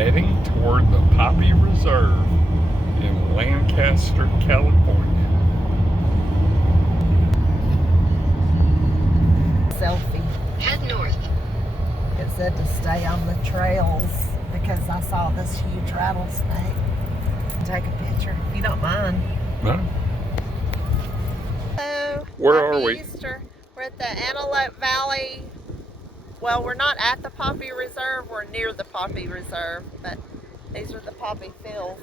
heading toward the Poppy Reserve in Lancaster, California. Selfie. Head north. It said to stay on the trails because I saw this huge rattlesnake. Take a picture if you don't mind. No? Hello. Where Happy are we? Easter. We're at the Antelope Valley. Well, we're not at the Poppy Reserve. We're near the Poppy Reserve, but these are the poppy fields.